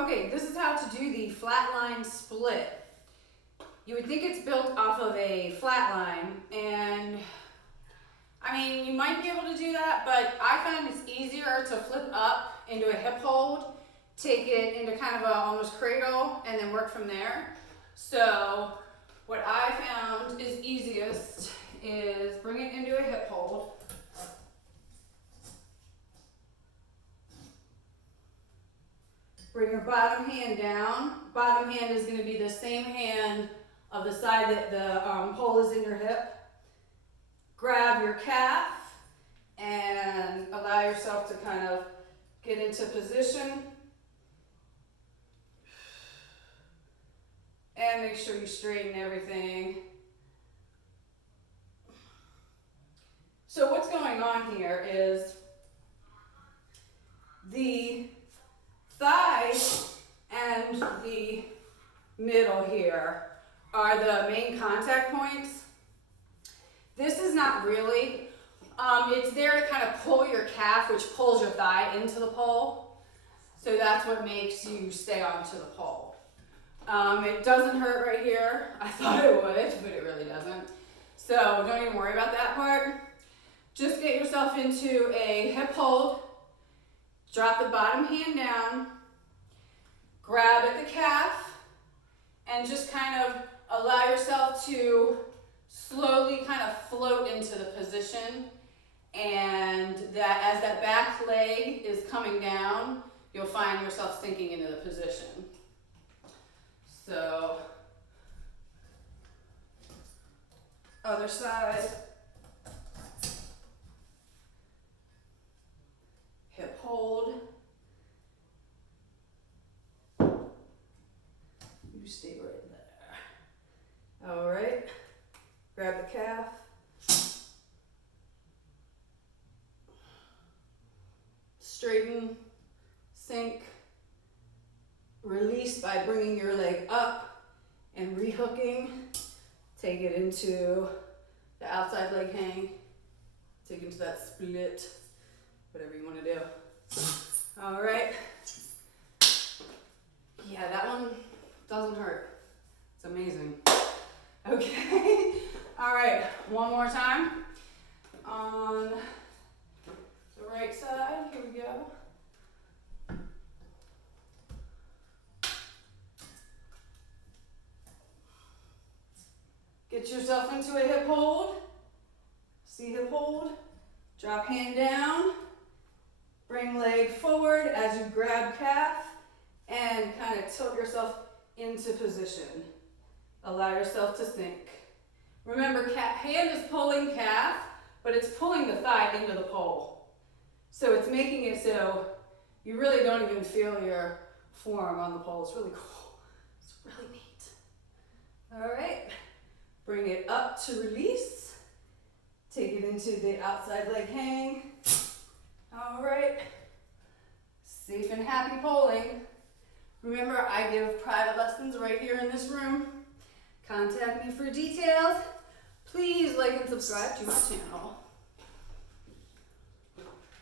Okay, this is how to do the flatline split. You would think it's built off of a flatline, and I mean, you might be able to do that, but I found it's easier to flip up into a hip hold, take it into kind of a almost cradle, and then work from there. So what I found is easiest is bring it into a hip hold. Bring your bottom hand down. Bottom hand is going to be the same hand of the side that the pole is in your hip. Grab your calf and allow yourself to kind of get into position. And make sure you straighten everything. So what's going on here is the thigh and the middle here are the main contact points. This is not really, it's there to kind of pull your calf, which pulls your thigh into the pole. So that's what makes you stay onto the pole. It doesn't hurt right here. I thought it would, but it really doesn't. So don't even worry about that part. Just get yourself into a hip hold. Drop the bottom hand down. Grab at the calf. And just kind of allow yourself to slowly kind of float into the position. And that as that back leg is coming down, you'll find yourself sinking into the position. So, other side, hip hold, you stay right there. All right, grab the calf, straighten, sink, release by bringing your leg up and rehooking. Take it into the outside leg hang. Take it into that split, whatever you want to do. All right. Yeah, that one doesn't hurt. It's amazing. Okay. All right, one more time. On the right side, here we go. Get yourself into a hip hold. See hip hold. Drop hand down. Bring leg forward as you grab calf and kind of tilt yourself into position. Allow yourself to sink. Remember, hand is pulling calf, but it's pulling the thigh into the pole. So it's making it so you really don't even feel your forearm on the pole. It's really cool. It's really neat. All right. Bring it up to release. Take it into the outside leg hang. All right. Safe and happy poling. Remember, I give private lessons right here in this room. Contact me for details. Please like and subscribe to my channel.